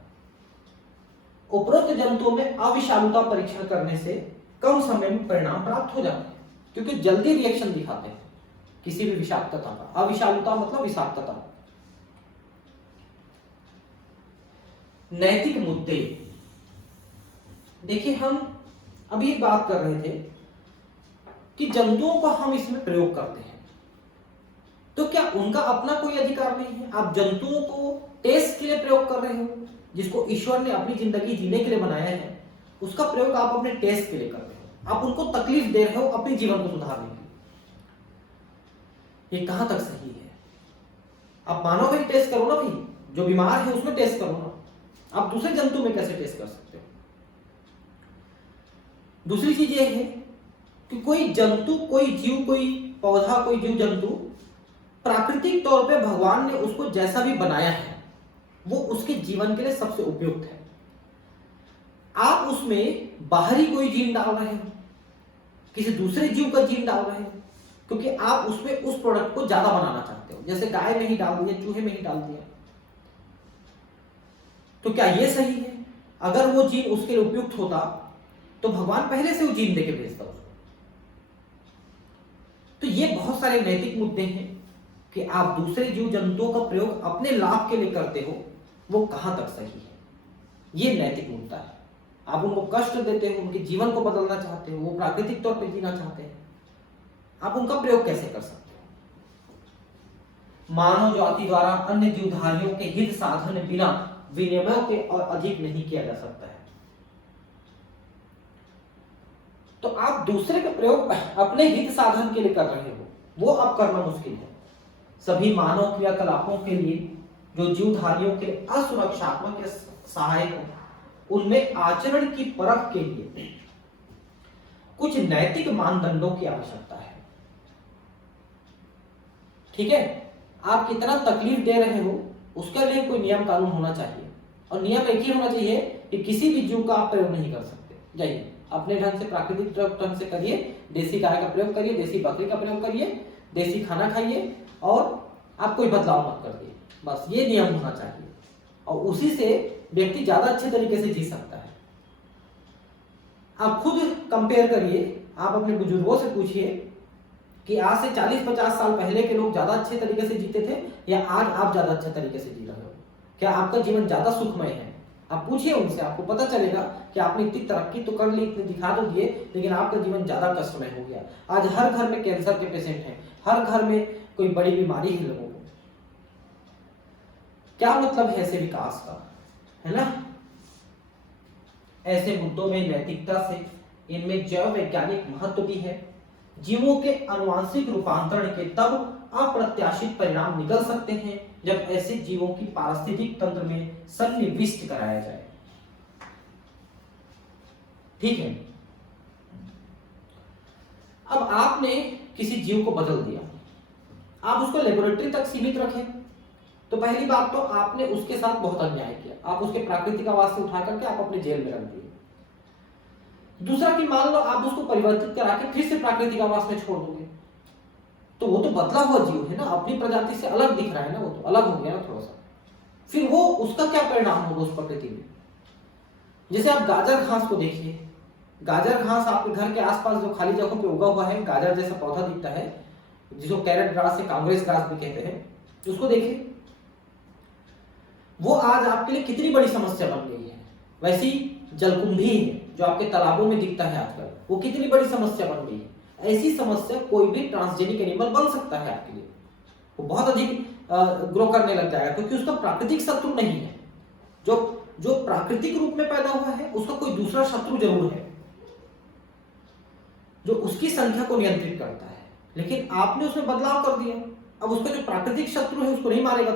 उपरोक्त जंतुओं में अविषालुता परीक्षण करने से कम समय में परिणाम प्राप्त हो जाते हैं, क्योंकि जल्दी रिएक्शन दिखाते हैं किसी भी विषाक्तता का। अविषालुता मतलब विषाक्तता। नैतिक मुद्दे। देखिए, हम अभी बात कर रहे थे कि जंतुओं को हम इसमें प्रयोग करते हैं, तो क्या उनका अपना कोई अधिकार नहीं है? आप जंतुओं को टेस्ट के लिए प्रयोग कर रहे हो, जिसको ईश्वर ने अपनी जिंदगी जीने के लिए बनाया है, उसका प्रयोग आप अपने टेस्ट के लिए कर रहे हो। आप उनको तकलीफ दे रहे हो अपने जीवन को सुधारने के लिए। ये कहां तक सही है? आप मानव में टेस्ट करो ना भाई, जो बीमार है उसमें टेस्ट करो ना। आप दूसरे जंतु में कैसे टेस्ट कर सकते हो? दूसरी चीज ये है कि कोई जंतु, कोई जीव, कोई पौधा, कोई जीव जंतु प्राकृतिक तौर पे भगवान ने उसको जैसा भी बनाया है वो उसके जीवन के लिए सबसे उपयुक्त है। आप उसमें बाहरी कोई जीन डाल रहे हो, किसी दूसरे जीव का जीन डाल रहे हो, क्योंकि आप उसमें उस प्रोडक्ट को ज्यादा बनाना चाहते हो। जैसे गाय में ही डाल दिया, चूहे में ही डाल दिया, तो क्या ये सही है? अगर वो जीन उसके लिए उपयुक्त होता तो भगवान पहले से वो जीन देके भेजता उसको। तो ये बहुत सारे नैतिक मुद्दे हैं कि आप दूसरे जीव जंतुओं का प्रयोग अपने लाभ के लिए करते हो, वो कहां तक सही है। ये नैतिक मुद्दा है। आप उनको कष्ट देते हो, उनके जीवन को बदलना चाहते हो, वो प्राकृतिक तौर पे जीना चाहते हैं, आप उनका प्रयोग कैसे कर सकते हो। मानव जाति द्वारा अन्य जीवधारियों के हित साधन बिना विनिमय के और अधिक नहीं किया जा सकता है। तो आप दूसरे का प्रयोग अपने हित साधन के लिए कर रहे हो, वो अब करना मुश्किल है। सभी मानव क्रियाकलापों के लिए जो जीवधारियों के असुरक्षात्मक या सहायक हो, उनमें आचरण की परख के लिए कुछ नैतिक मानदंडों की आवश्यकता है। ठीक है, आप कितना तकलीफ दे रहे हो उसके लिए कोई नियम कानून होना चाहिए, और नियम एक ही होना चाहिए कि किसी भी जीव का आप प्रयोग नहीं कर सकते। जाइए अपने ढंग से, प्राकृतिक ढंग से करिए, देसी गाय का प्रयोग करिए, देसी बकरी का प्रयोग करिए, देसी खाना खाइए, और आप कोई बदलाव मत करिए। बस ये नियम होना चाहिए, और उसी से व्यक्ति ज्यादा अच्छे तरीके से जी सकता है। आप खुद कंपेयर करिए, आप अपने बुजुर्गों से पूछिए कि आज से 40-50 साल पहले के लोग ज्यादा अच्छे तरीके से जीते थे या आज आप ज्यादा अच्छे तरीके से जी रहे हो। क्या आपका जीवन ज्यादा सुखमय है? आप पूछिए उनसे, आपको पता चलेगा कि आपने इतनी तरक्की तो कर ली, इतने दिखा तो दिए, लेकिन आपका जीवन ज्यादा कष्टमय हो गया। आज हर घर में कैंसर के पेशेंट हैं, हर घर में कोई बड़ी बीमारी है लोगों को। क्या मतलब है ऐसे विकास का, है ना। ऐसे मुद्दों में नैतिकता से इनमें जैव वैज्ञानिक महत्व भी है। जीवों के आनुवांशिक रूपांतरण के तब अप्रत्याशित परिणाम निकल सकते हैं जब ऐसे जीवों की पारिस्थितिक तंत्र में सन्निविष्ट कराया जाए। ठीक है, अब आपने किसी जीव को बदल दिया, आप उसको लेबोरेटरी तक सीमित रखें, तो पहली बात तो आपने उसके साथ बहुत अन्याय किया। आप उसके प्राकृतिक आवास से उठा करके आप अपने जेल में रख दिए। दूसरा कि मान लो आप उसको परिवर्तित करा के फिर से प्राकृतिक आवास में छोड़ दोगे, तो वो तो बदला हुआ जीव है ना, अपनी प्रजाति से अलग दिख रहा है ना, वो तो अलग हो गया ना थोड़ा सा। फिर वो उसका क्या परिणाम होगा उस प्रकृति में। जैसे आप गाजर घास को देखिए, गाजर घास आपके घर के आसपास जो खाली जगहों पे उगा हुआ है, गाजर जैसा पौधा दिखता है, जिसको कैरेट ग्रास या कांग्रेस ग्रास भी कहते हैं, उसको देखिए, वो आज आपके लिए कितनी बड़ी समस्या बन गई है। वैसी जलकुंभी है जो आपके तालाबों में दिखता है आजकल, वो कितनी बड़ी समस्या बन गई है। ऐसी समस्या कोई भी ट्रांसजेनिक एनिमल बन सकता है आपके लिए, वो बहुत अधिक ग्रो करने लग जाएगा, क्योंकि उसका प्राकृतिक शत्रु नहीं है। जो प्राकृतिक रूप में पैदा हुआ है उसका कोई दूसरा शत्रु जरूर है जो उसकी संख्या को नियंत्रित करता है, लेकिन आपने उसमें बदलाव कर दिया। अब उसका जो प्राकृतिक शत्रु है उसको नहीं मारेगा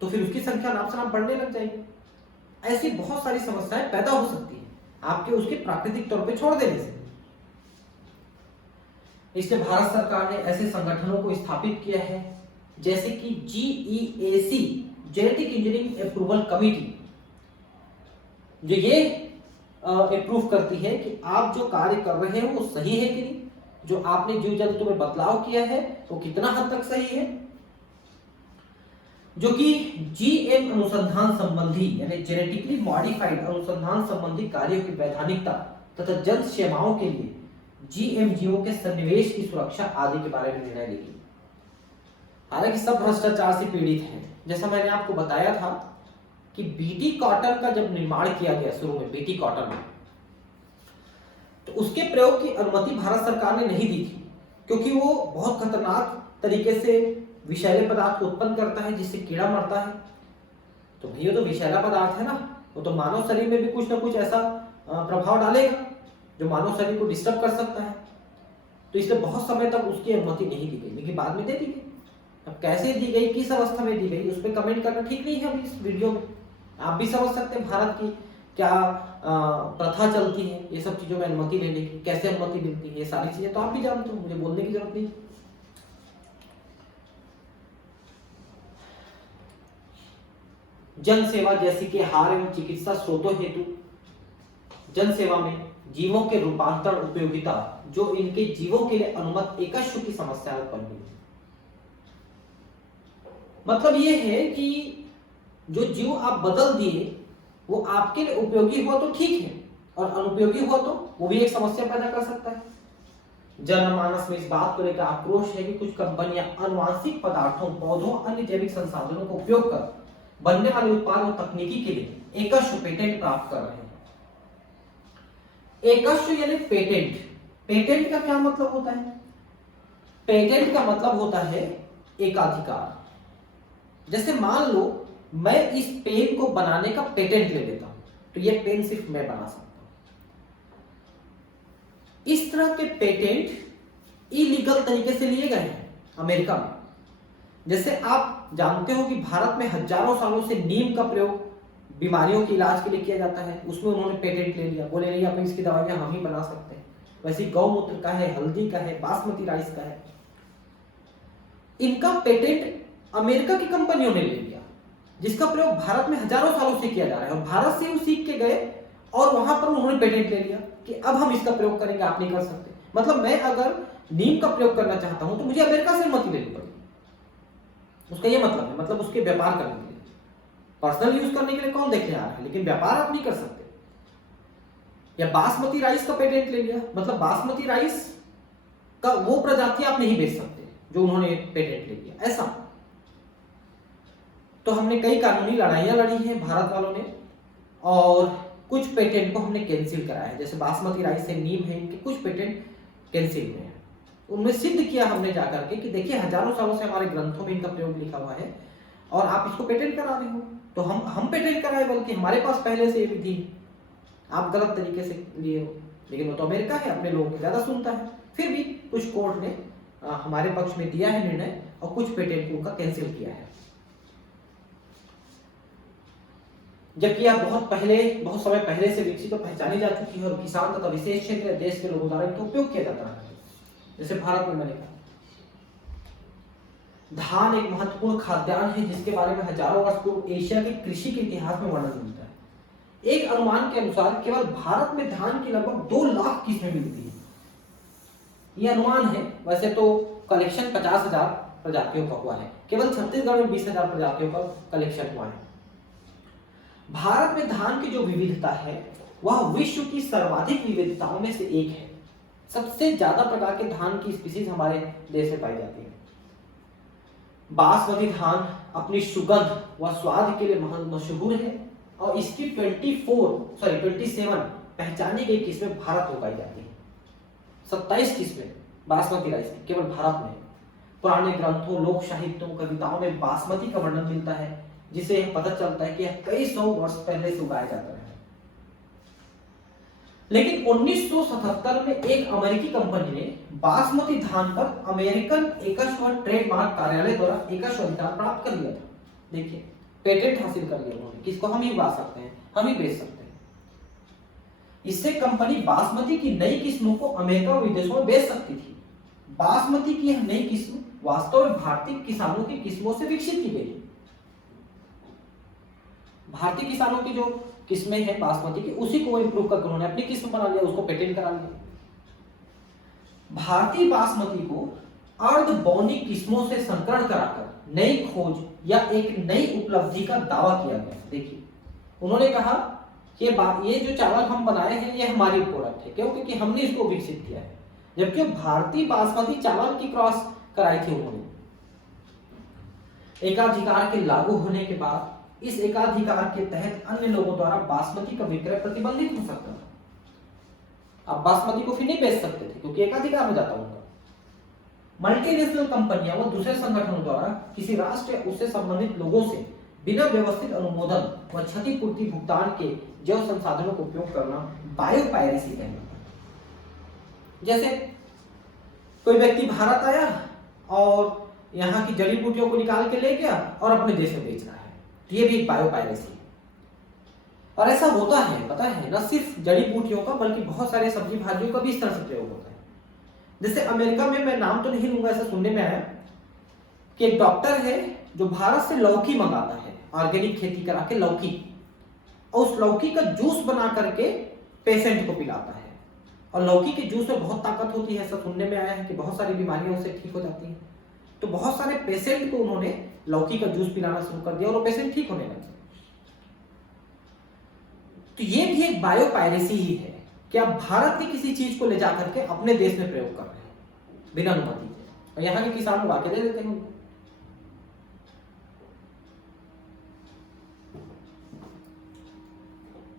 तो फिर उसकी संख्या नाप से नाप बढ़ने लग जाएगी। ऐसी बहुत सारी समस्याएं पैदा हो सकती है आपके उसके प्राकृतिक तौर पे छोड़ देने से। इसलिए भारत सरकार ने ऐसे संगठनों को स्थापित किया है जैसे कि GEAC, genetic engineering approval committee, जो ये अप्रूव करती है कि आप जो कार्य कर रहे हो वो सही है कि नहीं, जो आपने जीव जंतु में बदलाव किया है वो कितना हद तक सही है, जो कि GM अनुसंधान संबंधी यानी जेनेटिकली मॉडिफाइड अनुसंधान संबंधी कार्यों की वैधानिकता तथा जन सेवाओं के लिए GM जीवों के सन्निवेश की सुरक्षा आदि के बारे में निर्णय लेगी। हालांकि सब भ्रष्टाचार से पीड़ित हैं। जैसा मैंने आपको बताया था कि बीटी कॉटन का जब निर्माण किया गया शुरू में, बीटी कॉटन में, तो उसके प्रयोग की अनुमति भारत सरकार ने नहीं दी थी, क्योंकि वो बहुत खतरनाक तरीके से विषैले पदार्थ को उत्पन्न करता है जिससे कीड़ा मरता है। तो भैया तो विषैला पदार्थ है ना, वो तो मानव शरीर में भी कुछ ना कुछ ऐसा प्रभाव डालेगा जो मानव शरीर को डिस्टर्ब कर सकता है। तो इसलिए बहुत समय तक उसकी अनुमति नहीं दी गई, लेकिन बाद में दे दी गई। अब कैसे दी गई, किस अवस्था में दी गई, उस पर कमेंट करना ठीक नहीं है अभी इस वीडियो में। आप भी समझ सकते हैं भारत की क्या प्रथा चलती है ये सब चीजों में अनुमति लेने की, कैसे अनुमति मिलती है, ये सारी चीजें तो आप भी जानते हो, मुझे बोलने की जरूरत नहीं। जन सेवा जैसी कि आहार एवं चिकित्सा स्रोतों हेतु जन सेवा में जीवों के रूपांतरण उपयोगिता जो इनके जीवों के लिए अनुमत एकश्व की समस्या उत्पन्न हुई। मतलब ये है कि जो जीव आप बदल दिए वो आपके लिए उपयोगी हुआ तो ठीक है, और अनुपयोगी हुआ तो वो भी एक समस्या पैदा कर सकता है। जनमानस में इस बात को लेकर आक्रोश है कि कुछ कंपनियां आनुवांशिक पदार्थों, पौधों, अन्य जैविक संसाधनों का उपयोग कर बनने वाले उत्पाद और तकनीकी के लिए एकस्व पेटेंट प्राप्त कर रहे हैं। एकस्व यानी पेटेंट। पेटेंट का क्या मतलब होता है? पेटेंट का मतलब होता है एकाधिकार। जैसे मान लो मैं इस पेन को बनाने का पेटेंट ले लेता हूं, तो यह पेन सिर्फ मैं बना सकता हूं। इस तरह के पेटेंट इलीगल तरीके से लिए गए हैं अमेरिका में। जैसे आप जानते हो कि भारत में हजारों सालों से नीम का प्रयोग बीमारियों के इलाज के लिए किया जाता है, उसमें उन्होंने पेटेंट ले लिया, बोले नहीं अब इसकी दवाइयां हम ही बना सकते हैं। वैसे गौमूत्र का है, हल्दी का है, बासमती राइस का है, इनका पेटेंट अमेरिका की कंपनियों ने ले लिया, जिसका प्रयोग भारत में हजारों सालों से किया जा रहा है। और भारत से वो सीख के गए और वहां पर उन्होंने पेटेंट ले लिया कि अब हम इसका प्रयोग करेंगे, आप नहीं कर सकते। मतलब मैं अगर नीम का प्रयोग करना चाहता हूं तो मुझे अमेरिका से अनुमति लेनी पड़ेगी। उसका ये मतलब है, मतलब उसके व्यापार करने के लिए, पर्सनल यूज करने के लिए कौन देखने आ रहा है, लेकिन व्यापार आप नहीं कर सकते। या बासमती राइस का पेटेंट ले लिया, मतलब बासमती राइस का वो प्रजाति आप नहीं बेच सकते जो उन्होंने पेटेंट ले लिया, ऐसा। तो हमने कई कानूनी लड़ाइयां लड़ी हैं भारत वालों ने, और कुछ पेटेंट को हमने कैंसिल कराया है। जैसे बासमती राइस है, नीम है, इनके कुछ पेटेंट कैंसिल हुए हैं। उनमें सिद्ध किया हमने जाकर के कि देखिए हजारों सालों से हमारे ग्रंथों में इनका प्रयोग लिखा हुआ है और आप इसको पेटेंट करा रहे हो। तो हम पेटेंट कराए, बल्कि हमारे पास पहले से ये विधि है, आप गलत तरीके से लिए हो। लेकिन वो तो अमेरिका है, अपने लोगों को ज्यादा सुनता है। फिर भी कुछ कोर्ट ने हमारे पक्ष में दिया है निर्णय और कुछ पेटेंट को उनका कैंसिल किया है। जबकि यह बहुत समय पहले से विकसित और पहचानी जा चुकी है और किसान तथा विशेष क्षेत्र देश के लोगों द्वारा इनका उपयोग किया जाता है। जैसे भारत में मैंने कहा, धान एक महत्वपूर्ण खाद्यान्न है जिसके बारे में हजारों वर्ष पूर्व एशिया के कृषि के इतिहास में वर्णन मिलता है। एक अनुमान के अनुसार केवल भारत में धान की लगभग 2 लाख किस्में मिलती है। यह अनुमान है, वैसे तो कलेक्शन 50,000 प्रजातियों का हुआ है, केवल छत्तीसगढ़ में 20,000 प्रजातियों का कलेक्शन हुआ है। भारत में धान की जो विविधता है वह विश्व की सर्वाधिक विविधताओं में से एक है। सबसे ज्यादा प्रकार के धान की स्पीशीज हमारे देश में पाई जाती है। बासमती धान अपनी सुगंध व स्वाद के लिए मशहूर है और इसकी 27 पहचानी गई किस्में भारत में पाई जाती है। 27 किस्में बासमती राइस की केवल भारत में। पुराने ग्रंथों, लोक साहित्यों, कविताओं में बासमती का वर्णन मिलता है, जिसे यह पता चलता है कि यह कई सौ वर्ष पहले से उगाया जाता है। लेकिन 1977 में एक अमेरिकी कंपनी ने बासमती धान पर अमेरिकन एकस्व ट्रेडमार्क कार्यालय द्वारा एकस्व अधिकार प्राप्त कर लिया था। देखिए, पेटेंट हासिल कर लिया उन्होंने, किसको हम ही उगा सकते हैं, हम ही बेच सकते हैं। इससे कंपनी बासमती की नई किस्मों को अमेरिका और विदेशों में बेच सकती थी। बासमती की यह नई किस्म वास्तव में भारतीय किसानों की किस्मों से विकसित की गई। भारतीय किसानों की जो किस्में हैं बासमती की, उसी को इंप्रूव करके उन्होंने अपनी किस्म बना लिया, उसको पेटेंट करा लिया। भारतीय बासमती को अर्धबौनिक किस्मों से संकरण कराकर नई खोज या एक नई उपलब्धि का दावा किया गया। देखिए, उन्होंने कहा कि ये जो चावल हम बनाए हैं ये हमारी प्रोडक्ट है, क्यों? क्योंकि हमने इसको विकसित किया है। जबकि भारतीय बासमती चावल की क्रॉस कराई थी उन्होंने। एकाधिकार के लागू होने के बाद इस एकाधिकार के तहत अन्य लोगों द्वारा बासमती का विक्रय प्रतिबंधित हो सकता था। आप बासमती को फिर नहीं बेच सकते थे क्योंकि एकाधिकार हो जाता उनका। मल्टीनेशनल कंपनियां व दूसरे संगठनों द्वारा किसी राष्ट्र या उससे संबंधित लोगों से बिना व्यवस्थित अनुमोदन व क्षतिपूर्ति भुगतान के जैव संसाधनों का उपयोग करना बायोपायरेसी कहलाता है। जैसे कोई व्यक्ति भारत आया और यहाँ की जड़ी बूटियों को निकाल के ले गया और अपने देश में बेच रहा है, ये भी एक बायोपायरेसी है। और ऐसा होता है, पता है, न सिर्फ जड़ी बूटियों का बल्कि बहुत सारे सब्जी भाजियों का भी इस तरह से प्रयोग होता है। जैसे अमेरिका में, मैं नाम तो नहीं लूंगा, ऐसा सुनने में आया कि एक डॉक्टर है जो भारत से लौकी मंगाता है, ऑर्गेनिक खेती करा के लौकी, और उस लौकी का जूस बना करके पेशेंट को पिलाता है। और लौकी के जूस में बहुत ताकत होती है, ऐसा सुनने में आया है कि बहुत सारी बीमारियां उससे ठीक हो जाती हैं। तो बहुत सारे पेशेंट को उन्होंने लौकी का जूस पिलाना शुरू कर दिया और वो पेशेंट ठीक होने लगे। तो ये भी एक बायोपायरेसी ही है कि आप भारत की किसी चीज को ले जाकर के अपने देश में प्रयोग कर रहे हैं। बिना अनुमति के, और यहाँ के किसान उगा के दे देते हैं उनको।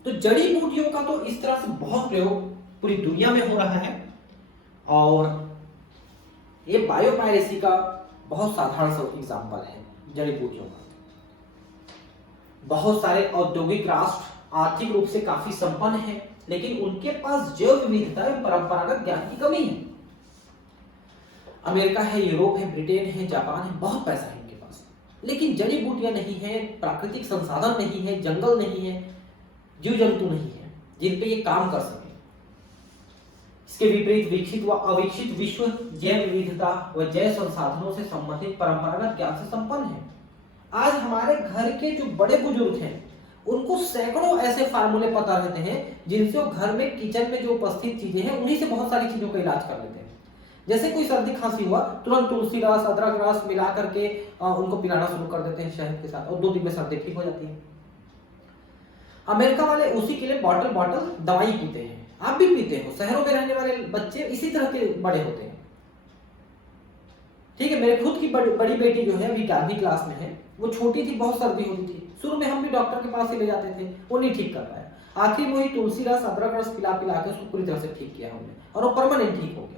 तो जड़ी बूटियों का तो इस तरह से बहुत प्रयोग पूरी दुनिया में हो रहा है, और ये बायोपायरेसी का बहुत साधारण सा एग्जाम्पल है जड़ी बूटियों का। बहुत सारे औद्योगिक राष्ट्र आर्थिक रूप से काफी संपन्न हैं, लेकिन उनके पास जैव विविधता एवं परंपरागत ज्ञान की कमी है। अमेरिका है, यूरोप है, ब्रिटेन है, जापान है, बहुत पैसा है इनके पास, लेकिन जड़ी बूटियां नहीं है, प्राकृतिक संसाधन नहीं है, जंगल नहीं है, जीव जंतु नहीं है जिन पे ये काम कर सके। इसके विपरीत विकसित व अविकसित विश्व जैव विविधता व जैव संसाधनों से संबंधित परंपरागत ज्ञान से संपन्न है। आज हमारे घर के जो बड़े बुजुर्ग हैं उनको सैकड़ों ऐसे फार्मूले पता रहते हैं जिनसे वो घर में किचन में जो उपस्थित चीजें हैं उन्हीं से बहुत सारी चीजों का इलाज कर लेते हैं। जैसे कोई सर्दी खांसी हुआ, तुरंत तुलसी रस, अदरक रस मिला करके उनको पिलाना शुरू कर देते हैं शहद के साथ, और 2 दिन में सर्दी ठीक हो जाती है। अमेरिका वाले उसी के लिए बॉटल बॉटल दवाई पीते हैं, आप भी पीते हो। शहरों में रहने वाले बच्चे इसी तरह के बड़े होते हैं। ठीक है, मेरे खुद की बड़ी बेटी जो है अभी 11वीं क्लास में है, वो छोटी थी, बहुत सर्दी होती थी, शुरू में हम भी डॉक्टर के पास ही ले जाते थे, वो नहीं ठीक कर पाया। आखिर में वही तुलसी रस, अदरक रस पिला पिला के उसको पूरी तरह से ठीक किया हमने, और वो परमानेंट ठीक हो गया।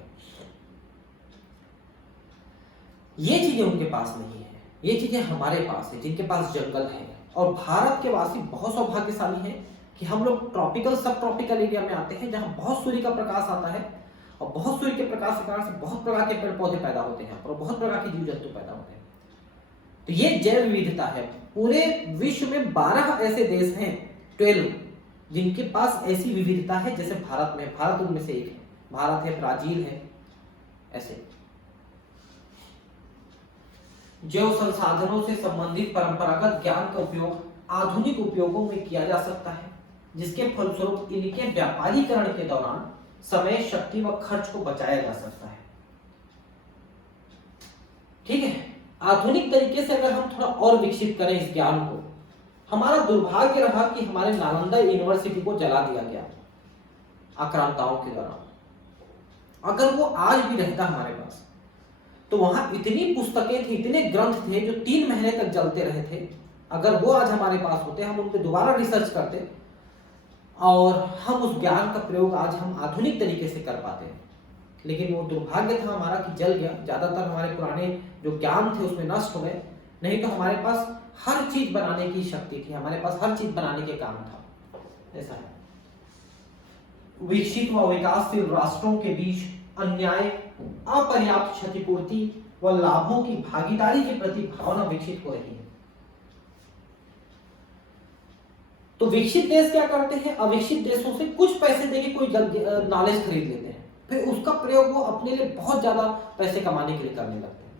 ये चीजें उनके पास नहीं है, ये चीजें हमारे पास है, जिनके पास जंगल है। और भारत के वासी बहुत सौभाग्यशाली हैं कि हम लोग ट्रॉपिकल सब ट्रॉपिकल एरिया में आते हैं, जहां बहुत सूर्य का प्रकाश आता है, और बहुत सूर्य के प्रकाश के कारण से बहुत प्रकार के पेड़ पौधे पैदा होते हैं और बहुत प्रकार के जीव जंतु पैदा होते हैं। तो ये जैव विविधता है। पूरे विश्व में 12 ऐसे देश हैं, 12, जिनके पास ऐसी विविधता है जैसे भारत में। भारत उनमें से एक है, भारत है, ब्राजील है, ऐसे। जैव संसाधनों से संबंधित परंपरागत ज्ञान का उपयोग आधुनिक उपयोगों में किया जा सकता है, जिसके फलस्वरूप इनके व्यापारीकरण के दौरान समय, शक्ति व खर्च को बचाया जा सकता है। ठीक है, आधुनिक तरीके से अगर हम थोड़ा और विकसित करें इस ज्ञान को, हमारा दुर्भाग्य रहा कि हमारे नालंदा यूनिवर्सिटी को जला दिया गया आक्रांताओं के दौरान। अगर वो आज भी रहता हमारे पास, तो वहां इतनी पुस्तकें थी, इतने ग्रंथ थे जो 3 महीने तक जलते रहे थे। अगर वो आज हमारे पास होते, हम उन पर दोबारा रिसर्च करते और हम उस ज्ञान का प्रयोग आज हम आधुनिक तरीके से कर पाते हैं। लेकिन वो दुर्भाग्य था हमारा कि जल गया। ज्यादातर हमारे पुराने जो ज्ञान थे उसमें नष्ट हो गए, नहीं तो हमारे पास हर चीज बनाने की शक्ति थी, हमारे पास हर चीज बनाने के काम था। ऐसा है। विकसित व विकासशील राष्ट्रों के बीच अन्याय, अपर्याप्त क्षतिपूर्ति व लाभों की भागीदारी के प्रति भावना विकसित हो रही है। तो विकसित देश क्या करते हैं, अविकसित देशों से कुछ पैसे देके कोई नॉलेज खरीद लेते हैं, फिर उसका प्रयोग वो अपने लिए बहुत ज्यादा पैसे कमाने के लिए करने लगते हैं।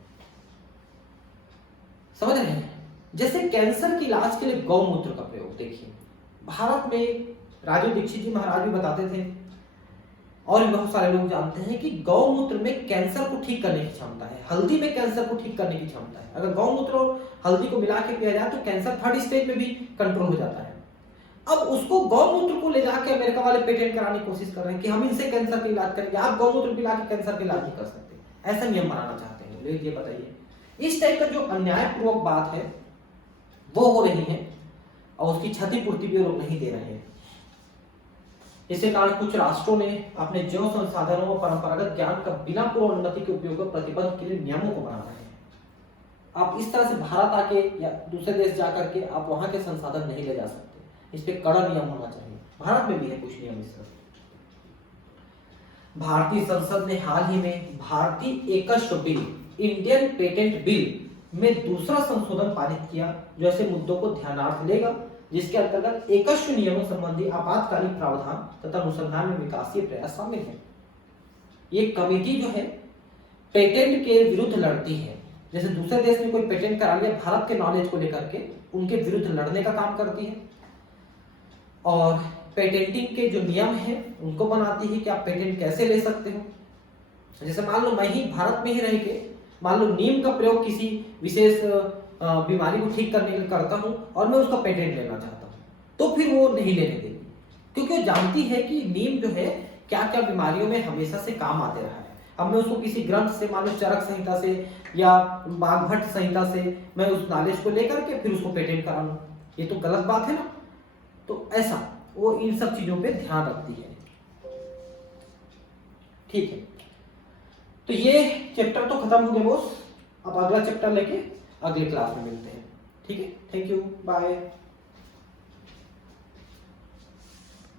समझ रहे हैं? जैसे कैंसर के इलाज के लिए गौमूत्र का प्रयोग देखिए, भारत में राजू दीक्षित जी महाराज भी बताते थे, और भी बहुत सारे लोग जानते हैं कि गौमूत्र में कैंसर को ठीक करने की क्षमता है, हल्दी में कैंसर को ठीक करने की क्षमता है। अगर गौमूत्र और हल्दी को मिला के पिया जाए तो कैंसर 3rd स्टेज में भी कंट्रोल हो जाता है। अब उसको गौमूत्र को ले जाके अमेरिका वाले पेटेंट कराने की कोशिश कर रहे हैं कि हम इनसे कैंसर का इलाज करेंगे, आप गौमूत्र पिला के कैंसर का इलाज नहीं कर सकते, ऐसा नियम बनाना चाहते हैं। लेकिन ये बताइए, इस टाइप का जो अन्यायपूर्वक बात है वो हो रही है, और उसकी क्षतिपूर्ति भी लोग नहीं दे रहे हैं। इसके कारण कुछ राष्ट्रों ने अपने जैव संसाधनों और परंपरागत ज्ञान का बिना पूर्व अनुमति के उपयोग पर प्रतिबंध के लिए नियमों को बना रहे हैं। आप इस तरह से भारत आके या दूसरे देश जाकर के आप वहां के संसाधन नहीं ले जा सकते, इस पे कड़ा नियम होना चाहिए। भारत में भी है कुछ नियम इस तरह। भारतीय संसद ने हाल ही में भारतीय एकस्व बिल, इंडियन पेटेंट बिल में दूसरा संशोधन पारित किया, जो ऐसे मुद्दों को ध्यानार्थ लेगा, जिसके अंतर्गत एकस्व नियमों संबंधी आपातकालीन प्रावधान तथा अनुसंधान में विकासीय प्रयास शामिल है। ये कमेटी जो है पेटेंट के विरुद्ध लड़ती है। जैसे दूसरे देश में कोई पेटेंट करा लिया, भारत के नॉलेज को लेकर के उनके विरुद्ध लड़ने का काम करती है, और पेटेंटिंग के जो नियम है उनको बनाती है कि आप पेटेंट कैसे ले सकते हो। जैसे मान लो मैं ही भारत में ही रह के मान लो नीम का प्रयोग किसी विशेष बीमारी को ठीक करने के लिए करता हूं और मैं उसका पेटेंट लेना चाहता हूं, तो फिर वो नहीं लेने देगी, क्योंकि वो जानती है कि नीम जो है क्या क्या बीमारियों में हमेशा से काम आते रहा है। अब मैं उसको किसी ग्रंथ से, मान लो चरक संहिता से या वाग्भट संहिता से, मैं उस नॉलेज को लेकर के फिर उसको पेटेंट करा लूं, ये तो गलत बात है ना। तो ऐसा वो इन सब चीजों पे ध्यान रखती है। ठीक है, तो ये चैप्टर तो खत्म हो गया बॉस। अब अगला चैप्टर लेके अगले क्लास में मिलते हैं। ठीक है, थैंक यू, बाय।